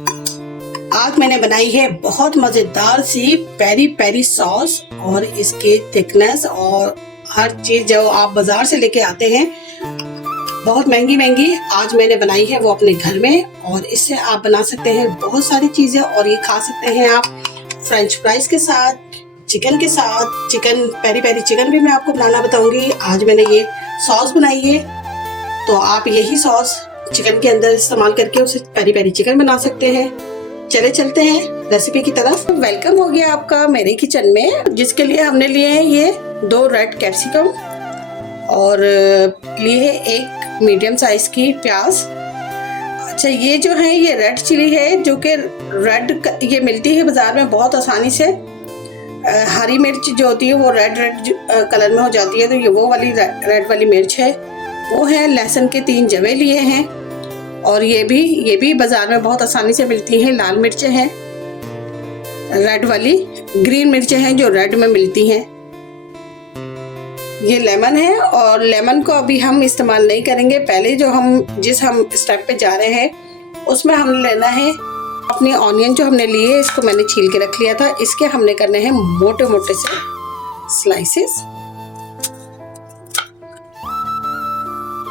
आज मैंने बनाई है बहुत मजेदार सी पेरी पेरी सॉस और इसके थिकनेस और हर चीज जो आप बाजार से लेके आते हैं बहुत महंगी महंगी, आज मैंने बनाई है वो अपने घर में। और इससे आप बना सकते हैं बहुत सारी चीजें और ये खा सकते हैं आप फ्रेंच फ्राइज के साथ, चिकन के साथ। चिकन पेरी पेरी चिकन भी मैं आपको बनाना बताऊंगी। आज मैंने ये सॉस बनाई है, तो आप यही सॉस चिकन के अंदर इस्तेमाल करके उसे पेरी पेरी चिकन बना सकते हैं। चले चलते हैं रेसिपी की तरफ। वेलकम हो गया आपका मेरे किचन में, जिसके लिए हमने लिए हैं ये 2 रेड कैप्सिकम और लिए है 1 मीडियम साइज की प्याज। अच्छा, ये जो है ये रेड चिली है, जो कि रेड ये मिलती है बाजार में बहुत आसानी से। हरी मिर्च जो होती है वो रेड कलर में हो जाती है, तो ये वो वाली रेड वाली मिर्च है। वो है लहसुन के 3 जवे लिए हैं और ये भी बाजार में बहुत आसानी से मिलती हैं। लाल मिर्चें हैं, रेड वाली, ग्रीन मिर्चें हैं जो रेड में मिलती हैं। ये लेमन है और लेमन को अभी हम इस्तेमाल नहीं करेंगे। पहले जो हम स्टेप पे जा रहे हैं उसमें हमने लेना है अपनी ऑनियन जो हमने लिए, इसको मैंने छील के रख लिया था। इसके हमने करने हैं मोटे मोटे से स्लाइसेस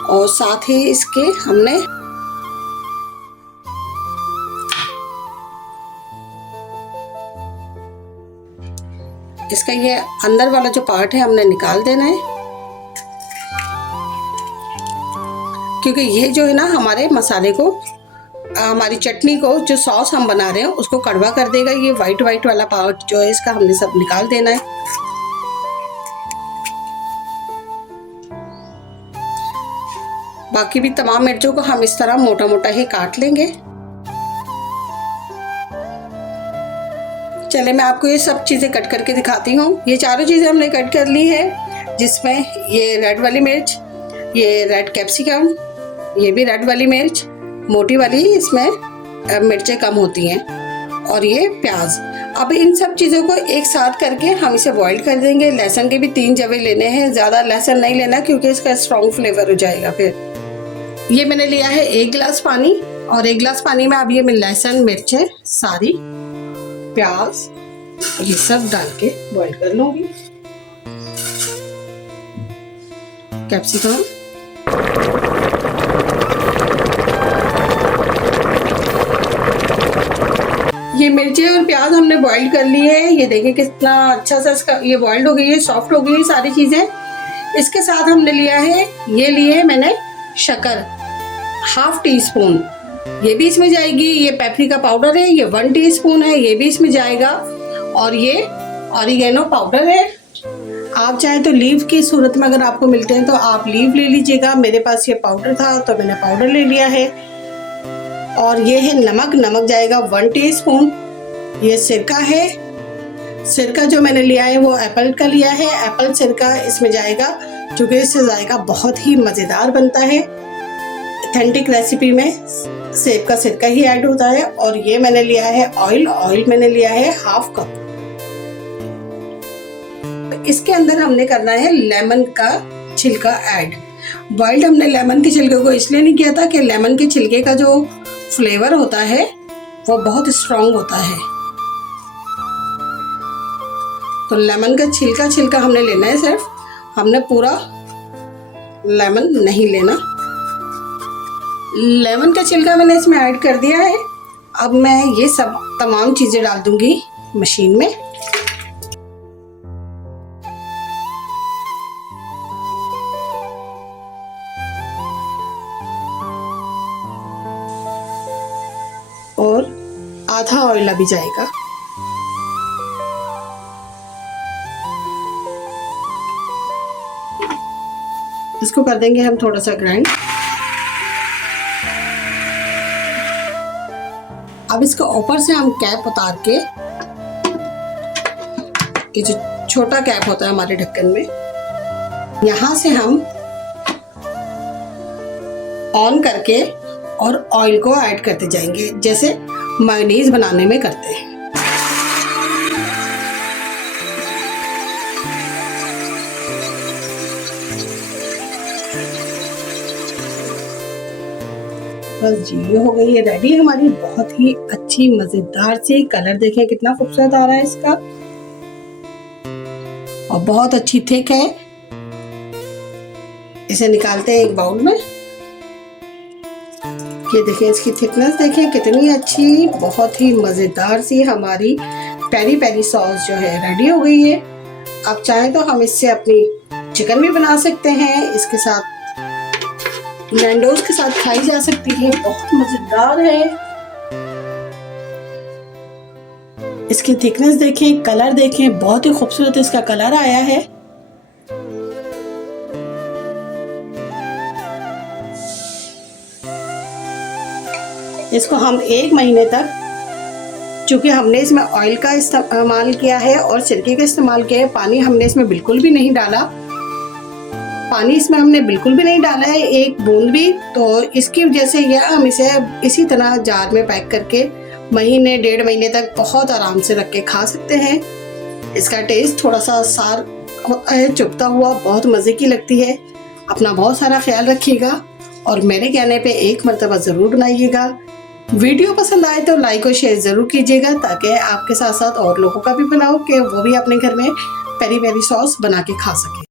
और साथ ही इसके हमने इसका ये अंदर वाला जो पार्ट है हमने निकाल देना है, क्योंकि ये जो है ना हमारे मसाले को, हमारी चटनी को, जो सॉस हम बना रहे हैं उसको कड़वा कर देगा। ये वाइट वाला पार्ट जो है इसका हमने सब निकाल देना है। बाकी भी तमाम मिर्चों को हम इस तरह मोटा मोटा ही काट लेंगे। चले मैं आपको ये सब चीज़ें कट करके दिखाती हूँ। ये चारों चीज़ें हमने कट कर ली है, जिसमें ये रेड वाली मिर्च, ये रेड कैप्सिकम, ये भी रेड वाली मिर्च मोटी वाली, इसमें मिर्चें कम होती हैं, और ये प्याज। अब इन सब चीज़ों को एक साथ करके हम इसे बॉईल कर देंगे। लहसुन के भी 3 जवे लेने हैं, ज़्यादा लहसुन नहीं लेना क्योंकि इसका स्ट्रॉन्ग फ्लेवर हो जाएगा। फिर ये मैंने लिया है 1 गिलास पानी, और 1 गिलास पानी में अब ये मैं लहसुन, मिर्चें सारी, प्याज, ये सब डाल के बॉईल कर लूंगी। कैप्सिकम, ये मिर्ची और प्याज हमने बॉईल कर ली है। ये देखें कितना अच्छा सा इसका ये बॉइल्ड हो गई है, सॉफ्ट हो गई है सारी चीजें। इसके साथ हमने लिया है, ये लिए है मैंने शक्कर 1/2 टीस्पून, ये भी इसमें जाएगी। ये पेपरिका पाउडर है, ये 1 टीस्पून है, ये भी इसमें जाएगा। और ये ऑरिगेनो पाउडर है। आप चाहे तो लीव की सूरत में अगर आपको मिलते हैं तो आप लीव ले लीजिएगा। मेरे पास ये पाउडर था तो मैंने पाउडर ले लिया है। और ये है नमक जाएगा 1 टीस्पून। ये सिरका है, सिरका जो मैंने लिया है वो एप्पल का लिया है, एप्पल सिरका इसमें जाएगा, क्योंकि इससे जाएगा बहुत ही मज़ेदार बनता है। ऑथेंटिक रेसिपी में सेब का सिरका ही ऐड होता है। और ये मैंने लिया है ऑयल मैंने लिया है 1/2 कप। इसके अंदर हमने करना है लेमन का छिलका ऐड। बॉइल्ड हमने लेमन के छिलके को इसलिए नहीं किया था कि लेमन के छिलके का जो फ्लेवर होता है वो बहुत स्ट्रॉन्ग होता है, तो लेमन का छिलका हमने लेना है सिर्फ, हमने पूरा लेमन नहीं लेना। लेमन का छिलका मैंने इसमें ऐड कर दिया है। अब मैं ये सब तमाम चीज़ें डाल दूंगी मशीन में। और आधा ऑयल अभी जाएगा। इसको कर देंगे हम थोड़ा सा ग्राइंड। अब इसको ऊपर से हम कैप उतार के, ये जो छोटा कैप होता है हमारे ढक्कन में, यहाँ से हम ऑन करके और ऑयल को ऐड करते जाएंगे, जैसे मायोनीज बनाने में करते हैं। बस जी ये हो गई है रेडी हमारी बहुत ही अच्छी मजेदार सी। कलर देखें कितना खूबसूरत आ रहा है इसका और बहुत अच्छी थिक है। इसे निकालते हैं एक बाउल में। ये देखें इसकी थिकनेस देखें कितनी अच्छी, बहुत ही मजेदार सी हमारी पेरी पेरी सॉस जो है रेडी हो गई है। आप चाहें तो हम इससे अपनी चिकन भी बना सकते हैं, इसके साथ नैंडोज के साथ खाई जा सकती है, बहुत मजेदार है। इसकी थिकनेस देखें, कलर देखें, बहुत ही खूबसूरत इसका कलर आया है। इसको हम 1 महीने तक, चूंकि हमने इसमें ऑयल का इस्तेमाल किया है और सिरके का इस्तेमाल किया है, पानी हमने इसमें बिल्कुल भी नहीं डाला, पानी इसमें हमने बिल्कुल भी नहीं डाला है एक बूंद भी। तो इसकी वजह से यह हम इसे इसी तरह जार में पैक करके महीने 1.5 महीने तक बहुत आराम से रख के खा सकते हैं। इसका टेस्ट थोड़ा सा सार होता है, चुभता हुआ, बहुत मज़े की लगती है। अपना बहुत सारा ख्याल रखिएगा और मेरे कहने पे एक मरतबा ज़रूर बनाइएगा। वीडियो पसंद आए तो लाइक और शेयर ज़रूर कीजिएगा ताकि आपके साथ साथ और लोगों का भी बनाओ कि वो भी अपने घर में पेरी पेरी सॉस बना के खा सके।